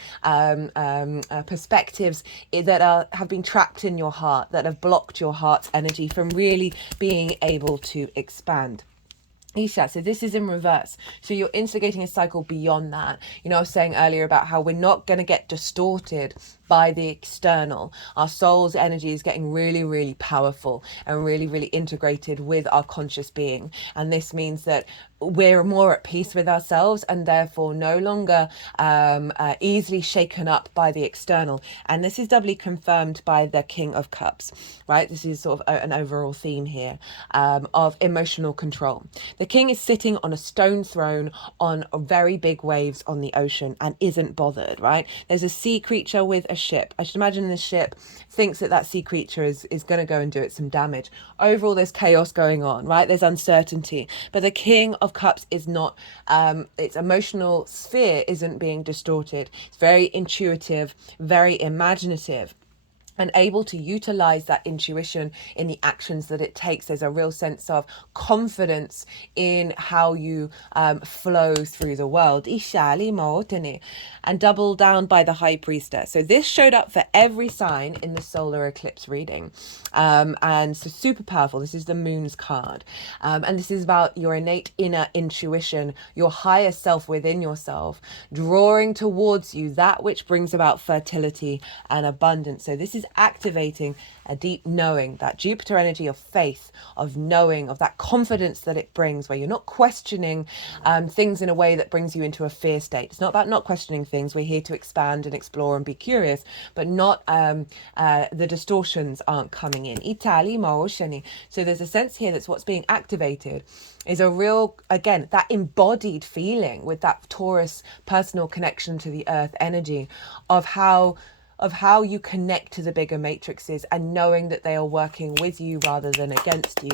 perspectives that have been trapped in your heart, that have blocked your heart's energy from really being able to expand. Isha, so this is in reverse. So you're instigating a cycle beyond that. You know, I was saying earlier about how we're not going to get distorted by the external. Our soul's energy is getting really powerful and really integrated with our conscious being. And this means that we're more at peace with ourselves and therefore no longer easily shaken up by the external. And this is doubly confirmed by the King of Cups, right? This is sort of an overall theme here of emotional control. The king is sitting on a stone throne on very big waves on the ocean and isn't bothered, right? There's a sea creature with a ship. I should imagine this ship thinks that sea creature is going to go and do it some damage. Overall, there's chaos going on, right? There's uncertainty. But the King of Cups is not, its emotional sphere isn't being distorted. It's very intuitive, very imaginative, and able to utilize that intuition in the actions that it takes. There's a real sense of confidence in how you flow through the world. And double down by the High Priestess. So this showed up for every sign in the solar eclipse reading. And so super powerful. This is the Moon's card. And this is about your innate inner intuition, your higher self within yourself, drawing towards you that which brings about fertility and abundance. So this is activating a deep knowing, that Jupiter energy of faith, of knowing, of that confidence that it brings, where you're not questioning things in a way that brings you into a fear state. It's not about not questioning things. We're here to expand and explore and be curious, but not the distortions aren't coming in. So there's a sense here that's what's being activated is a real, again, that embodied feeling with that Taurus personal connection to the earth energy of how you connect to the bigger matrices and knowing that they are working with you rather than against you.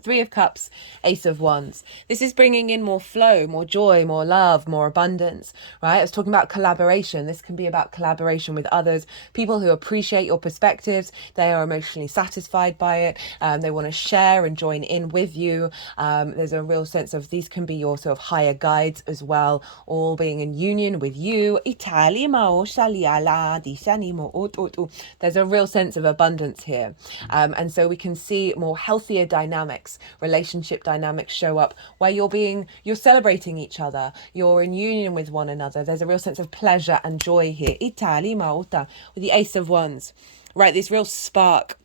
Three of Cups, Ace of Wands. This is bringing in more flow, more joy, more love, more abundance, right? I was talking about collaboration. This can be about collaboration with others, people who appreciate your perspectives. They are emotionally satisfied by it. They want to share and join in with you. There's a real sense of these can be your sort of higher guides as well, all being in union with you. There's a real sense of abundance here. And so we can see more healthier dynamics. Relationship dynamics show up where you're celebrating each other, you're in union with one another. There's a real sense of pleasure and joy here. With the Ace of Wands, right? This real spark,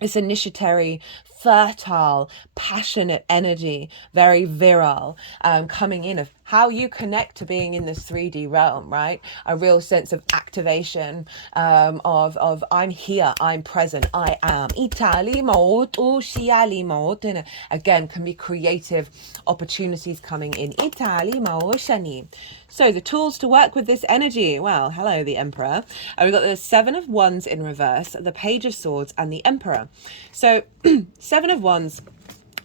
this initiatory, fertile, passionate energy, very virile, coming in of how you connect to being in this 3D realm, right? A real sense of activation, of I'm here, I'm present, I am. Again, can be creative opportunities coming in. So the tools to work with this energy. Well, hello, the Emperor. We've got the Seven of Wands in reverse, the Page of Swords, and the Emperor. So Seven of Wands,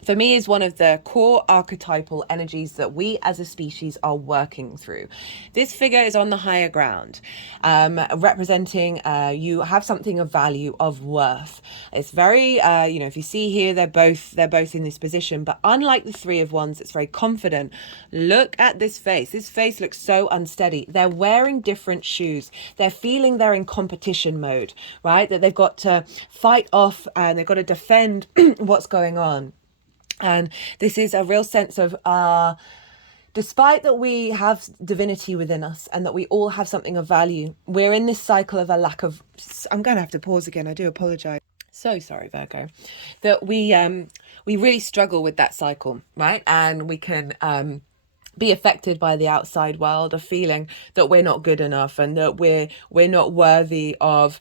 for me, is one of the core archetypal energies that we as a species are working through. This figure is on the higher ground, representing you have something of value, of worth. It's very, if you see here, they're both in this position, but unlike the Three of Wands, it's very confident. Look at this face. This face looks so unsteady. They're wearing different shoes. They're feeling they're in competition mode, right? That they've got to fight off and they've got to defend what's going on. And this is a real sense of, despite that we have divinity within us and that we all have something of value, we're in this cycle of a lack of, I'm going to have to pause again. I do apologize. So sorry, Virgo, that we really struggle with that cycle, right? And we can, be affected by the outside world, of feeling that we're not good enough and that we're not worthy of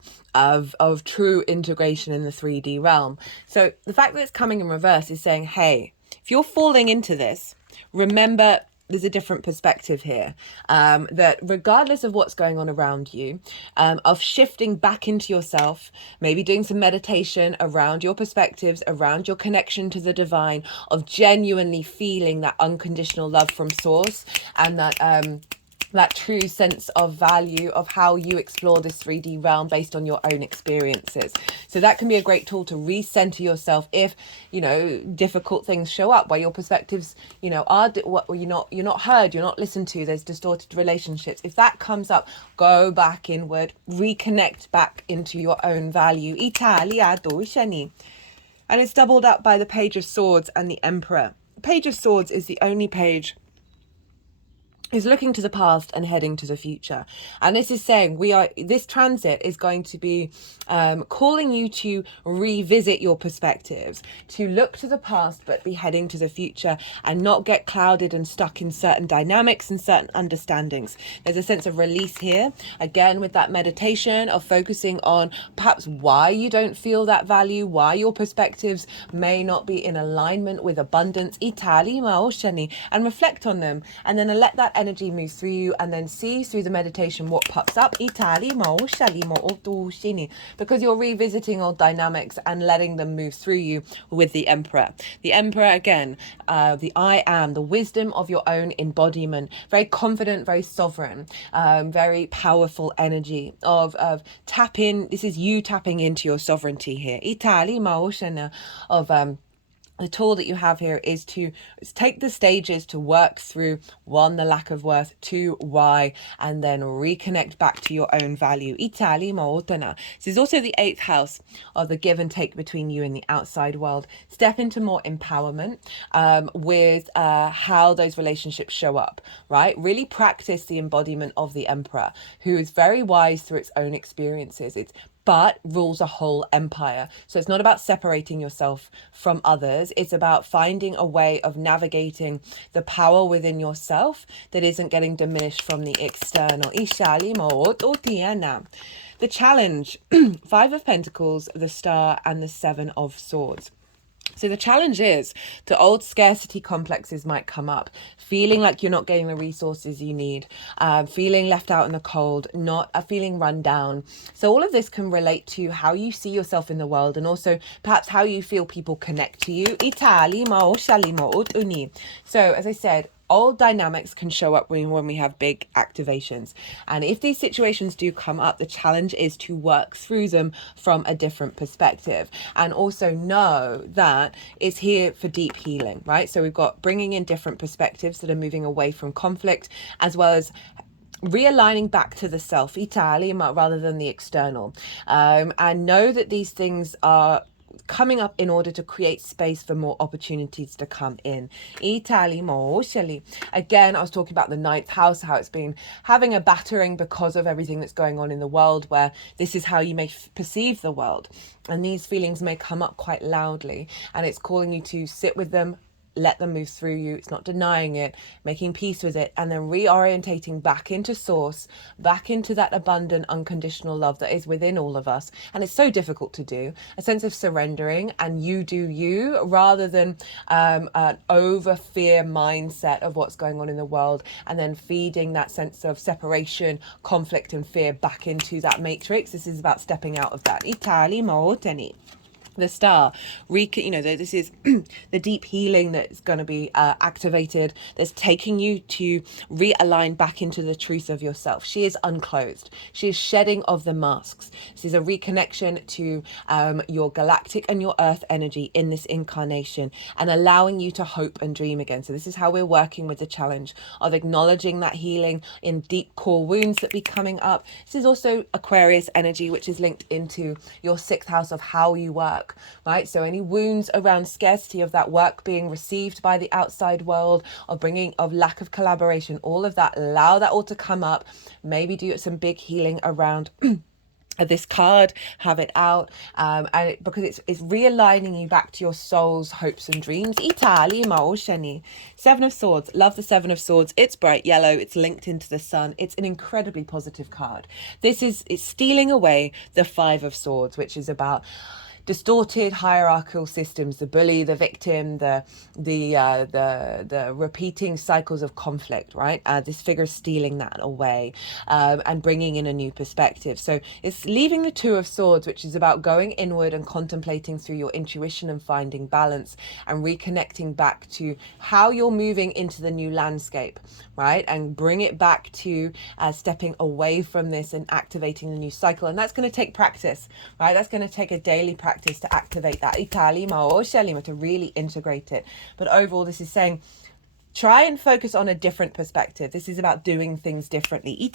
true integration in the 3D realm. So the fact that it's coming in reverse is saying, hey, if you're falling into this, remember there's a different perspective here, that regardless of what's going on around you, of shifting back into yourself, maybe doing some meditation around your perspectives, around your connection to the divine, of genuinely feeling that unconditional love from source, and that true sense of value of how you explore this 3D realm based on your own experiences. So that can be a great tool to recenter yourself if, difficult things show up where your perspectives, are you're not heard, you're not listened to, there's distorted relationships. If that comes up, go back inward, reconnect back into your own value. And it's doubled up by the Page of Swords and the Emperor. The Page of Swords is the only page is looking to the past and heading to the future. And this is saying this transit is going to be calling you to revisit your perspectives, to look to the past but be heading to the future and not get clouded and stuck in certain dynamics and certain understandings. There's a sense of release here, again with that meditation of focusing on perhaps why you don't feel that value, why your perspectives may not be in alignment with abundance, and reflect on them, and then let that energy move through you, and then see through the meditation what pops up, because you're revisiting old dynamics and letting them move through you with the Emperor. The Emperor, again, the I am, the wisdom of your own embodiment, very confident, very sovereign, very powerful energy of tap in. This is you tapping into your sovereignty here. Of the tool that you have here is to take the stages to work through, one, the lack of worth, two, why, and then reconnect back to your own value. This is also the 8th house of the give and take between you and the outside world. Step into more empowerment with how those relationships show up, right? Really practice the embodiment of the Emperor, who is very wise through its own experiences. But rules a whole empire. So it's not about separating yourself from others. It's about finding a way of navigating the power within yourself that isn't getting diminished from the external. The challenge, 5 of Pentacles, the Star, and the 7 of Swords. So the challenge is that old scarcity complexes might come up, feeling like you're not getting the resources you need, feeling left out in the cold, not feeling run down. So all of this can relate to how you see yourself in the world, and also perhaps how you feel people connect to you. So as I said, old dynamics can show up when we have big activations. And if these situations do come up, the challenge is to work through them from a different perspective. And also know that it's here for deep healing, right? So we've got bringing in different perspectives that are moving away from conflict, as well as realigning back to the self, rather than the external. And know that these things are coming up in order to create space for more opportunities to come in. Again, I was talking about the 9th house, how it's been having a battering because of everything that's going on in the world, where this is how you may perceive the world. And these feelings may come up quite loudly, and it's calling you to sit with them, let them move through you. It's not denying it, making peace with it, and then reorientating back into source, back into that abundant, unconditional love that is within all of us. And it's so difficult to do, a sense of surrendering and you do you, rather than an over fear mindset of what's going on in the world, and then feeding that sense of separation, conflict and fear back into that matrix. This is about stepping out of that. Itali Maoteni. The star, this is the deep healing that's going to be activated, that's taking you to realign back into the truth of yourself. She is unclothed. She is shedding of the masks. This is a reconnection to your galactic and your earth energy in this incarnation, and allowing you to hope and dream again. So this is how we're working with the challenge of acknowledging that healing in deep core wounds that be coming up. This is also Aquarius energy, which is linked into your 6th house of how you work. Right, so any wounds around scarcity of that work being received by the outside world, of lack of collaboration, all of that, allow that all to come up. Maybe do some big healing around this card, have it out, because it's realigning you back to your soul's hopes and dreams. Itali Maosheni. 7 of Swords. Love the 7 of Swords. It's bright yellow. It's linked into the sun. It's an incredibly positive card. It's stealing away the 5 of Swords, which is about distorted hierarchical systems, the bully, the victim, the repeating cycles of conflict, right? This figure is stealing that away, and bringing in a new perspective. So it's leaving the 2 of Swords, which is about going inward and contemplating through your intuition and finding balance and reconnecting back to how you're moving into the new landscape, right? And bring it back to stepping away from this and activating the new cycle. And that's going to take practice, right? That's going to take a daily practice to activate that to really integrate it. But overall, this is saying try and focus on a different perspective. This is about doing things differently.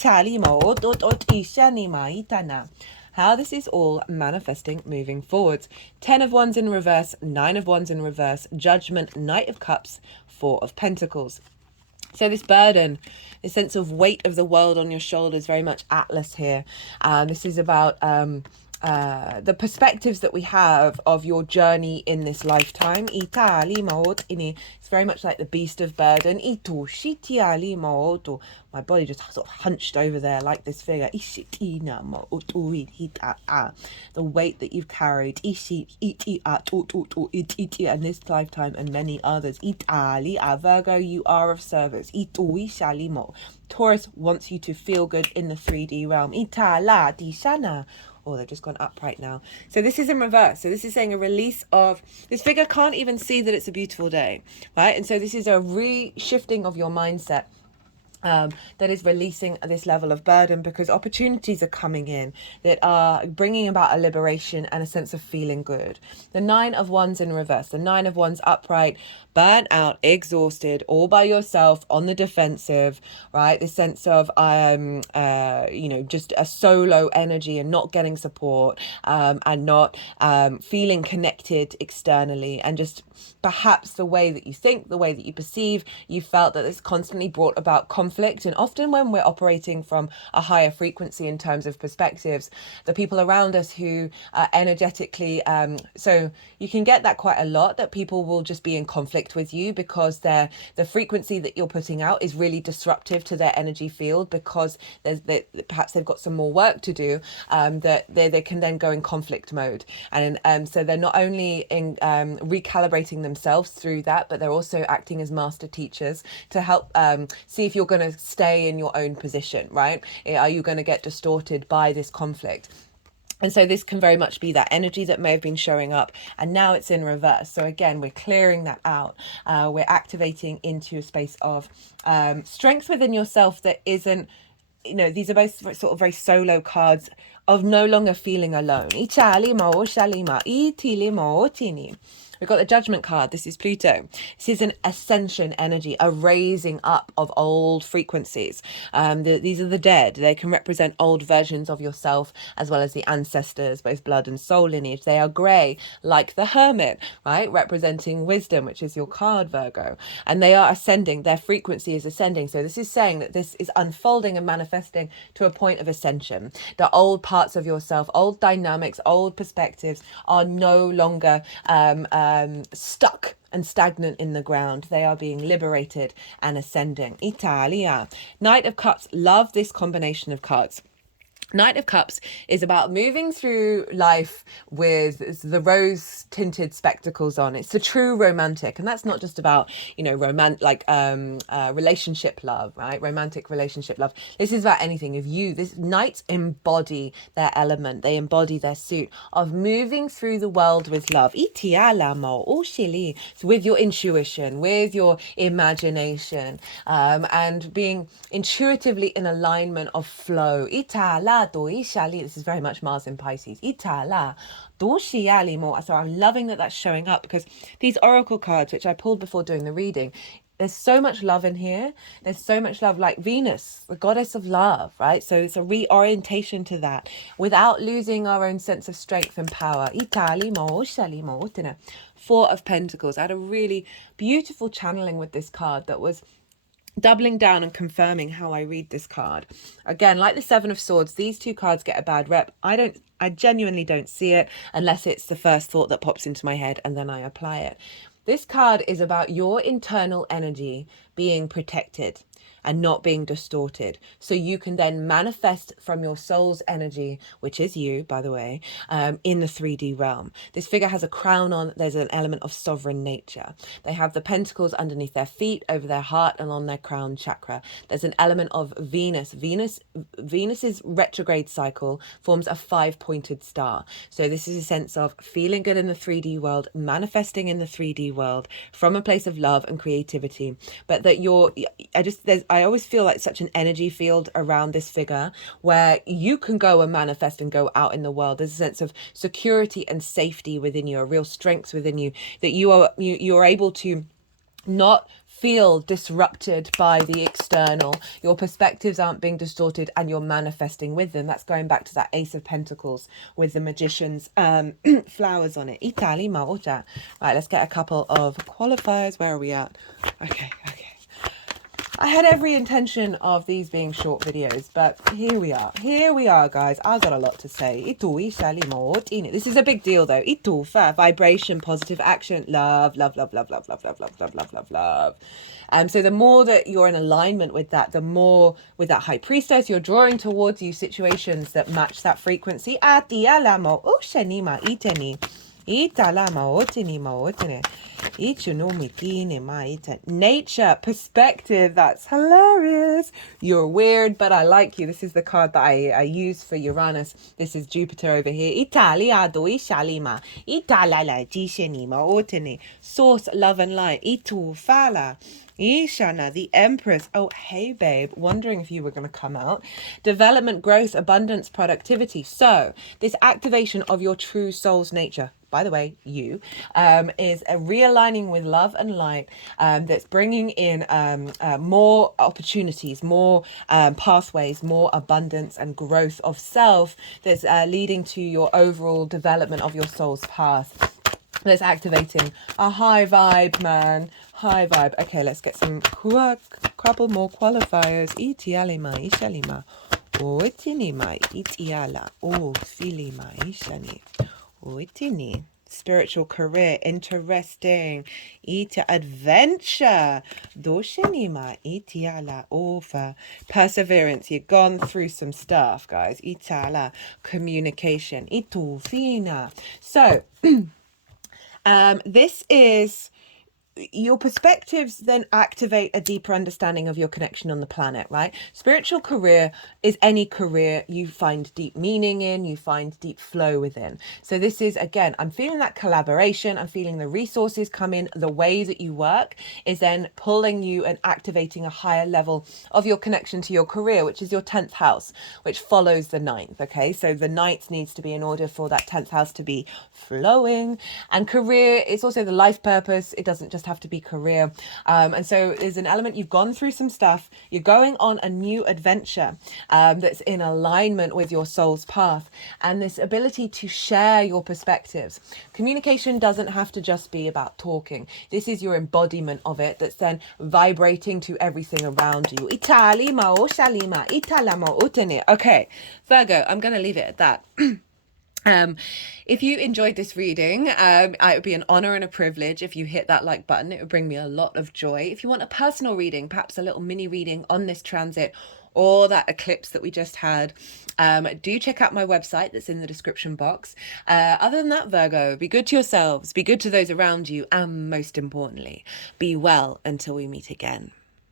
How this is all manifesting moving forwards. 10 of Wands in reverse, 9 of Wands in reverse, Judgment, Knight of Cups, 4 of Pentacles. So this burden, this sense of weight of the world on your shoulders, very much Atlas here. This is about the perspectives that we have of your journey in this lifetime. It's very much like the beast of burden. My body just sort of hunched over there like this figure. The weight that you've carried in this lifetime and many others. Virgo, you are of service. Taurus wants you to feel good in the 3D realm. Oh, they've just gone up right now. So this is in reverse. So this is saying a release of, this figure can't even see that it's a beautiful day, right? And so this is a re-shifting of your mindset. That is releasing this level of burden, because opportunities are coming in that are bringing about a liberation and a sense of feeling good. The 9 of Wands in reverse, the 9 of Wands upright, burnt out, exhausted, all by yourself, on the defensive, right? This sense of, just a solo energy and not getting support, and not feeling connected externally, and just perhaps the way that you think, the way that you perceive, you felt that this constantly brought about conflict. And often when we're operating from a higher frequency in terms of perspectives, the people around us who energetically, so you can get that quite a lot, that people will just be in conflict with you because the frequency that you're putting out is really disruptive to their energy field, because perhaps they've got some more work to do, that they can then go in conflict mode. And so they're not only in recalibrating themselves through that, but they're also acting as master teachers to help see if you're going to stay in your own position, right? Are you going to get distorted by this conflict? And so this can very much be that energy that may have been showing up, and now it's in reverse. So again, we're clearing that out. We're activating into a space of strength within yourself that isn't, these are both sort of very solo cards of no longer feeling alone. We've got the Judgment card. This is Pluto. This is an ascension energy, a raising up of old frequencies. These are the dead. They can represent old versions of yourself, as well as the ancestors, both blood and soul lineage. They are grey, like the Hermit, right? Representing wisdom, which is your card, Virgo. And they are ascending. Their frequency is ascending. So this is saying that this is unfolding and manifesting to a point of ascension. The old parts of yourself, old dynamics, old perspectives are no longer stuck and stagnant in the ground. They are being liberated and ascending. Italia. Knight of Cups. Love this combination of cards. Knight of Cups is about moving through life with the rose-tinted spectacles on. It's the true romantic, and that's not just about, you know, relationship love, right? Romantic relationship love. This is about anything. This knights embody their element. They embody their suit of moving through the world with love. So with your intuition, with your imagination, and being intuitively in alignment of flow. This is very much Mars in Pisces. So I'm loving that that's showing up, because these oracle cards, which I pulled before doing the reading, there's so much love in here. There's so much love, like Venus, the goddess of love, right? So it's a reorientation to that without losing our own sense of strength and power. Four of Pentacles. I had a really beautiful channeling with this card that was doubling down and confirming how I read this card. Again, like the Seven of Swords, these two cards get a bad rep. I genuinely don't see it unless it's the first thought that pops into my head and then I apply it. This card is about your internal energy being protected and not being distorted. So you can then manifest from your soul's energy, which is you, by the way, in the 3D realm. This figure has a crown on. There's an element of sovereign nature. They have the pentacles underneath their feet, over their heart, and on their crown chakra. There's an element of Venus. Venus's retrograde cycle forms a 5-pointed star. So this is a sense of feeling good in the 3D world, manifesting in the 3D world from a place of love and creativity. But that I always feel like such an energy field around this figure where you can go and manifest and go out in the world. There's a sense of security and safety within you, a real strength within you, that you are able to not feel disrupted by the external. Your perspectives aren't being distorted and you're manifesting with them. That's going back to that Ace of Pentacles with the Magician's flowers on it. Right, let's get a couple of qualifiers. Where are we at? Okay. I had every intention of these being short videos, but here we are, guys. I've got a lot to say. This is a big deal, though. Vibration, positive action, love. So the more that you're in alignment with that, the more with that High Priestess, you're drawing towards you situations that match that frequency. Nature, perspective, that's hilarious. You're weird, but I like you. This is the card that I use for Uranus. This is Jupiter over here. Source, love and light. Ishana, the Empress. Oh, hey, babe. Wondering if you were going to come out. Development, growth, abundance, productivity. So this activation of your true soul's nature, by the way, you, is a realigning with love and light, that's bringing in more opportunities, more pathways, more abundance and growth of self, that's leading to your overall development of your soul's path. That's activating a high vibe, man. High vibe. Okay, let's get some couple more qualifiers. Itialima, ishalima. O itinima, itiala. O filima, ishani. Oitini. Spiritual career, interesting. Ita adventure. Doshinima, itiala over. Perseverance. You've gone through some stuff, guys. Itala. Communication. Itufina. So this is your perspectives then activate a deeper understanding of your connection on the planet, right? Spiritual career is any career you find deep meaning in, you find deep flow within. So this is, again, I'm feeling that collaboration, I'm feeling the resources come in, the way that you work is then pulling you and activating a higher level of your connection to your career, which is your 10th house, which follows the 9th, okay? So the 9th needs to be in order for that 10th house to be flowing. And career is also the life purpose. It doesn't just have to be career, and so there's an element, you've gone through some stuff, you're going on a new adventure that's in alignment with your soul's path, and this ability to share your perspectives. Communication doesn't have to just be about talking. This is your embodiment of it that's then vibrating to everything around you. Okay, Virgo, I'm going to leave it at that. If you enjoyed this reading, it would be an honor and a privilege if you hit that like button. It would bring me a lot of joy. If you want a personal reading, perhaps a little mini reading on this transit or that eclipse that we just had, do check out my website that's in the description box. Other than that, Virgo, be good to yourselves, be good to those around you, and most importantly, be well until we meet again.